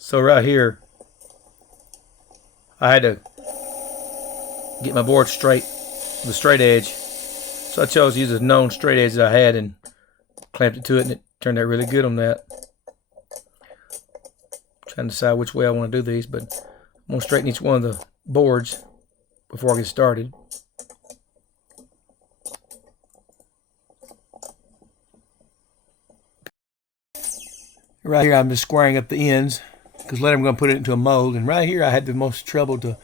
So right here, I had to get my board straight, the straight edge. So I chose to use a known straight edge that I had and clamped it to it, and it turned out really good on that. Trying to decide which way I want to do these, but I'm going to straighten each one of the boards before I get started. Right here I'm just squaring up the ends because later I'm going to put it into a mold. And right here I had the most trouble to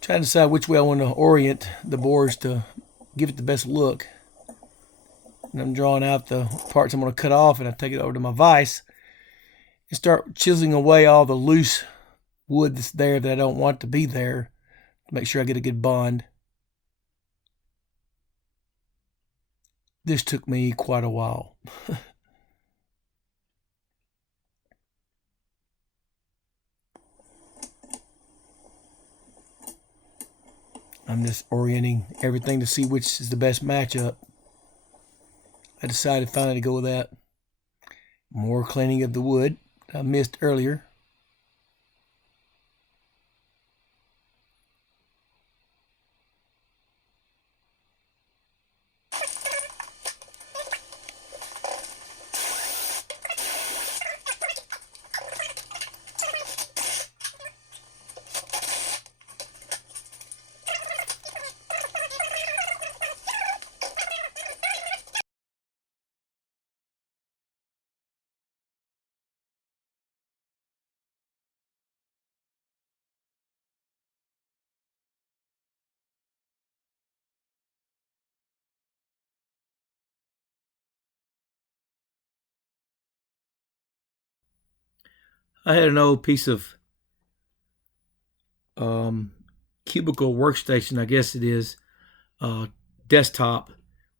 try to decide which way I want to orient the boards to give it the best look. And I'm drawing out the parts I'm going to cut off, and I take it over to my vise and start chiseling away all the loose wood that's there that I don't want to be there to make sure I get a good bond. This took me quite a while. I'm just orienting everything to see which is the best matchup. I decided finally to go with that. More cleaning of the wood I missed earlier. I had an old piece of um, cubicle workstation, I guess it is, desktop,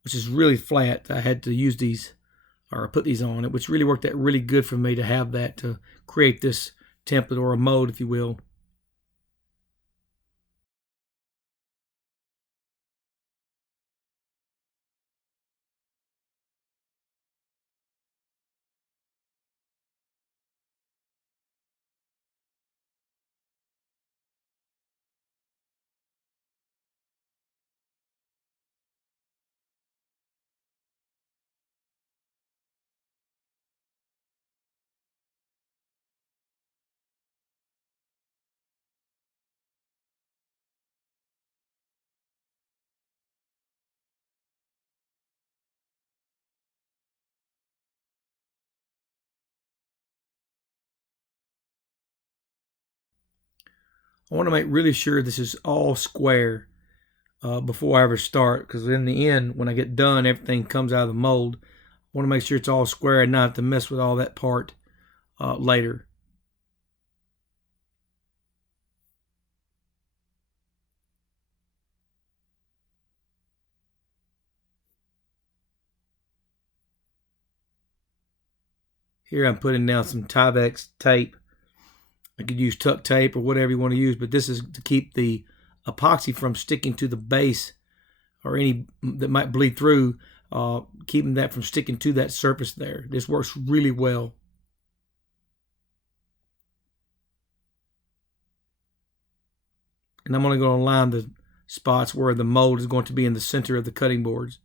which is really flat. I had to use these or put these on it, which really worked out really good for me to have that to create this template or a mold, if you will. I want to make really sure this is all square before I ever start, because in the end, when I get done, everything comes out of the mold. I want to make sure it's all square and not have to mess with all that part later. Here I'm putting down some Tyvek tape. I could use tuck tape or whatever you want to use, but this is to keep the epoxy from sticking to the base or any that might bleed through, keeping that from sticking to that surface there. This works really well. And I'm only going to line the spots where the mold is going to be in the center of the cutting boards.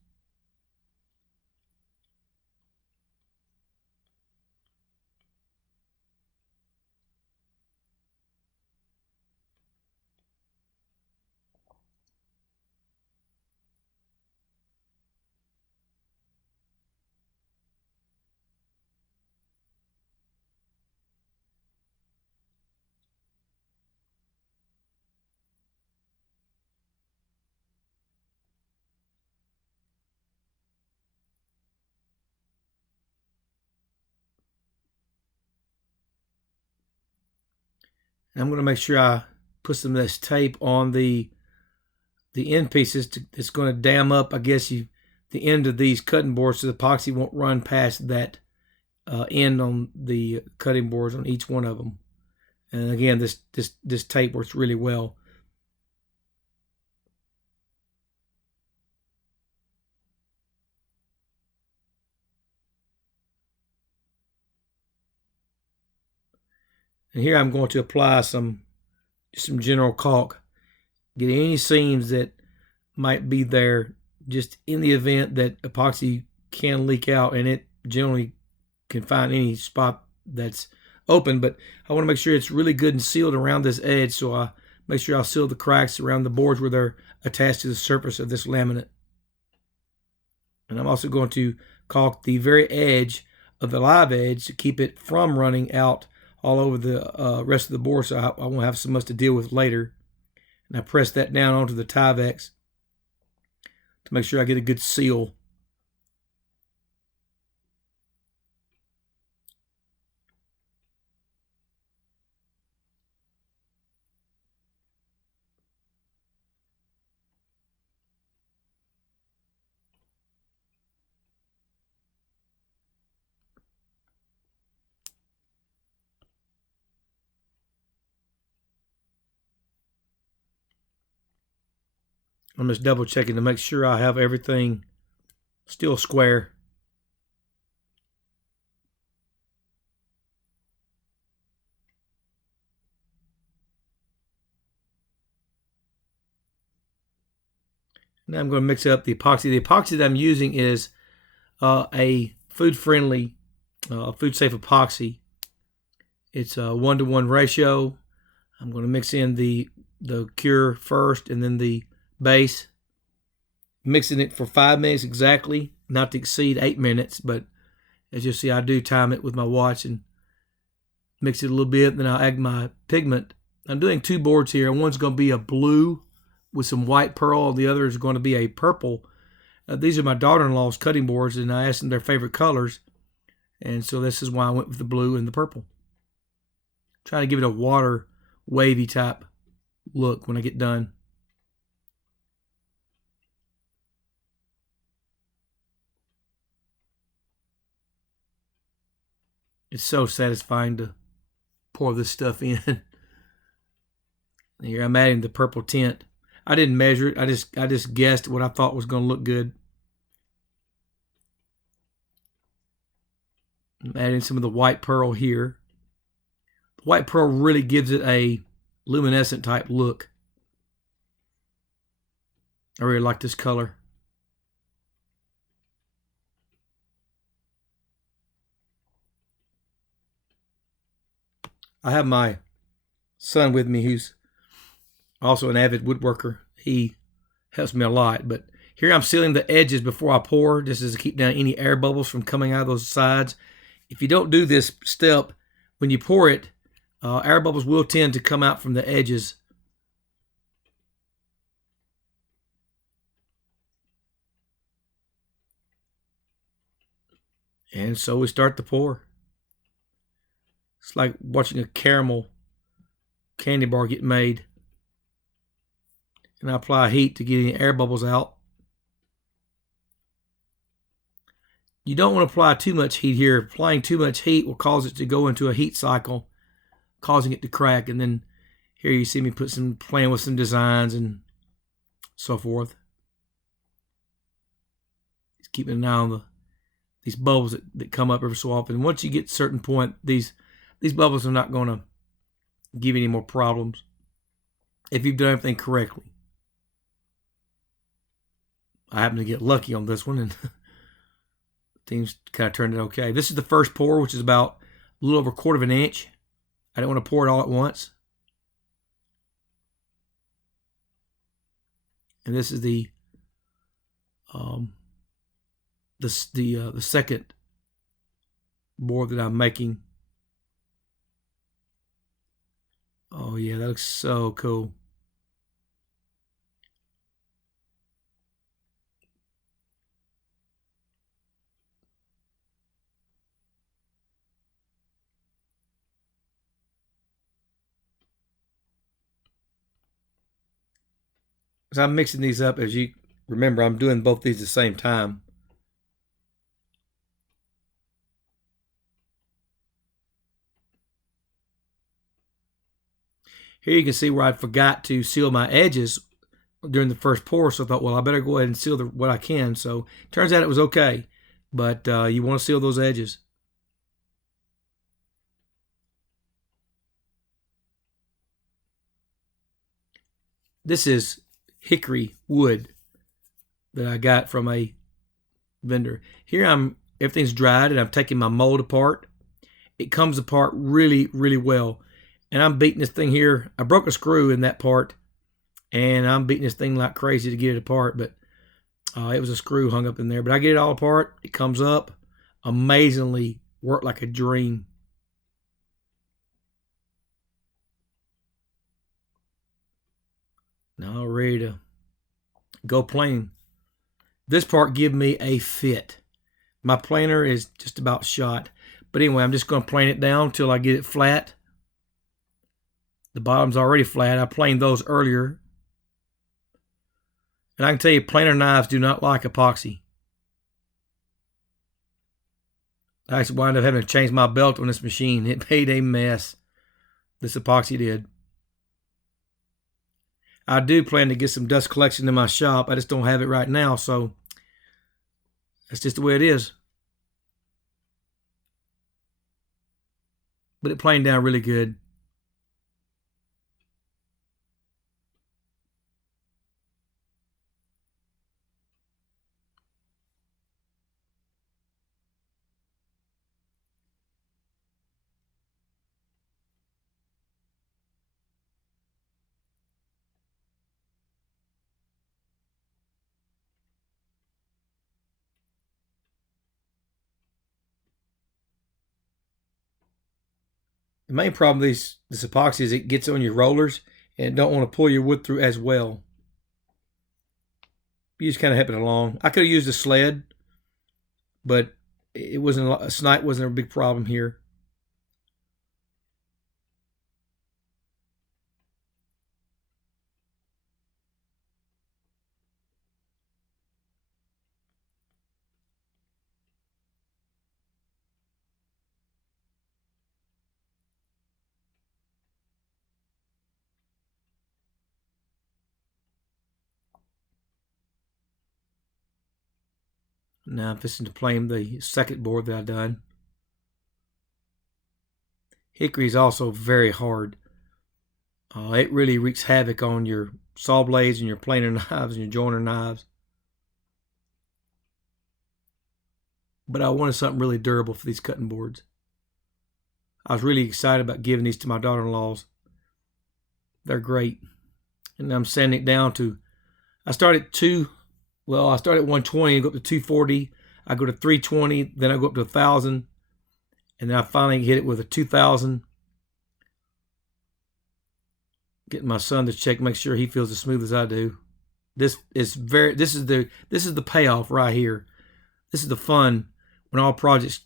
And I'm going to make sure I put some of this tape on the end pieces. It's going to dam up, I guess, the end of these cutting boards so the epoxy won't run past that end on the cutting boards on each one of them. And again, this tape works really well. And here I'm going to apply some general caulk. Get any seams that might be there, just in the event that epoxy can leak out, and it generally can find any spot that's open. But I want to make sure it's really good and sealed around this edge, so I make sure I'll seal the cracks around the boards where they're attached to the surface of this laminate. And I'm also going to caulk the very edge of the live edge to keep it from running out all over the rest of the board, so I won't have so much to deal with later. And I press that down onto the Tyvek to make sure I get a good seal. I'm just double checking to make sure I have everything still square. Now I'm going to mix up the epoxy. The epoxy that I'm using is a food-friendly, food-safe epoxy. It's a 1-to-1 ratio. I'm going to mix in the cure first and then the base, mixing it for 5 minutes exactly, not to exceed 8 minutes. But as you'll see, I do time it with my watch and mix it a little bit. Then I'll add my pigment. I'm doing 2 boards here. One's going to be a blue with some white pearl. The other is going to be a purple. These are my daughter-in-law's cutting boards, and I asked them their favorite colors, and so this is why I went with the blue and the purple. Trying to give it a water wavy type look when I get done. It's so satisfying to pour this stuff in. Here I'm adding the purple tint. I didn't measure it. I just guessed what I thought was going to look good. I'm adding some of the white pearl here. The white pearl really gives it a luminescent type look. I really like this color. I have my son with me who's also an avid woodworker. He helps me a lot. But here I'm sealing the edges before I pour. This is to keep down any air bubbles from coming out of those sides. If you don't do this step, when you pour it, air bubbles will tend to come out from the edges. And so we start the pour. It's like watching a caramel candy bar get made. And I apply heat to get any air bubbles out. You don't want to apply too much heat here. Applying too much heat will cause it to go into a heat cycle, causing it to crack. And then here you see me playing with some designs and so forth. Just keeping an eye on these bubbles that come up every so often. Once you get to a certain point, these bubbles are not going to give you any more problems if you've done everything correctly. I happen to get lucky on this one, and things kind of turned out okay. This is the first pour, which is about a little over 1/4 of an inch. I don't want to pour it all at once. And this is the second board that I'm making. Oh yeah, that looks so cool. As I'm mixing these up, as you remember, I'm doing both these at the same time. Here you can see where I forgot to seal my edges during the first pour, so I thought, well, I better go ahead and seal what I can. So turns out it was okay, but you want to seal those edges. This is hickory wood that I got from a vendor. Here everything's dried and I'm taking my mold apart. It comes apart really, really well. And I'm beating this thing here. I broke a screw in that part and I'm beating this thing like crazy to get it apart, but it was a screw hung up in there. But I get it all apart. It comes up. Amazingly worked like a dream. Now ready to go plane. This part give me a fit. My planer is just about shot. But anyway, I'm just going to plane it down until I get it flat. The bottom's already flat. I planed those earlier. And I can tell you, planer knives do not like epoxy. I actually wound up having to change my belt on this machine. It made a mess. This epoxy did. I do plan to get some dust collection in my shop. I just don't have it right now, so that's just the way it is. But it planed down really good. The main problem with this epoxy is it gets on your rollers and don't want to pull your wood through as well. You just kind of help it along. I could have used a sled, but it wasn't a snipe wasn't a big problem here. Now I'm fixing to plane the second board that I've done. Hickory is also very hard. It really wreaks havoc on your saw blades and your planer knives and your joiner knives. But I wanted something really durable for these cutting boards. I was really excited about giving these to my daughter-in-laws. They're great. And I'm sanding it down to, I started at 120 and go up to 240. I go to 320, then I go up to 1,000. And then I finally hit it with a 2,000. Getting my son to check, make sure he feels as smooth as I do. This is the payoff right here. This is the fun when all projects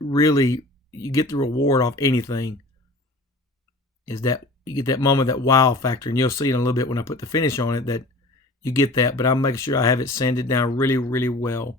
really, you get the reward off anything. Is that you get that moment, that wow factor, and you'll see in a little bit when I put the finish on it that you get that. But I'm making sure I have it sanded down really, really well.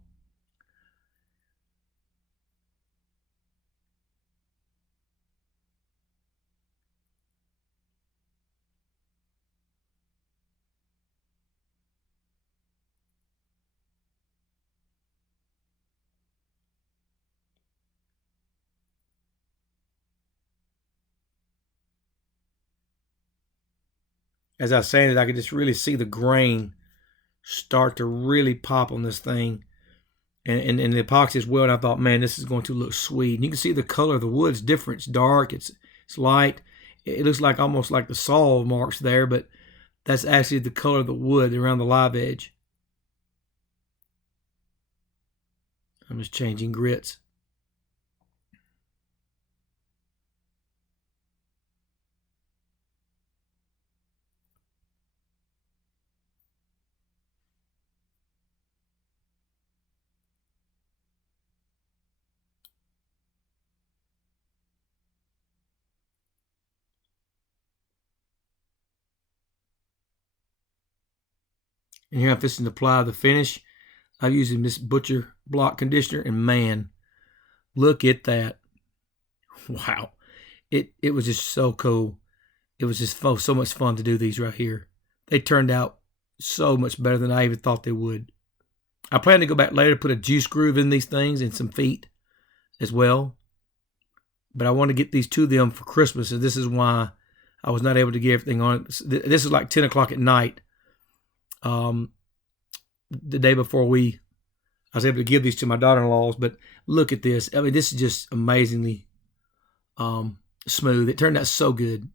As I sanded, I could just really see the grain start to really pop on this thing. And the epoxy as well. And I thought, man, this is going to look sweet. And you can see the color of the wood's different. It's dark. It's light. It looks like almost like the saw marks there, but that's actually the color of the wood around the live edge. I'm just changing grits. And here I'm fixing to apply the finish. I'm using this Butcher block conditioner, and man, look at that. Wow. It was just so cool. It was just so much fun to do these right here. They turned out so much better than I even thought they would. I plan to go back later to put a juice groove in these things and some feet as well. But I want to get these to them for Christmas, and this is why I was not able to get everything on it. This is like 10 o'clock at night. The day before I was able to give these to my daughter-in-laws. But look at this. I mean, this is just amazingly smooth. It turned out so good.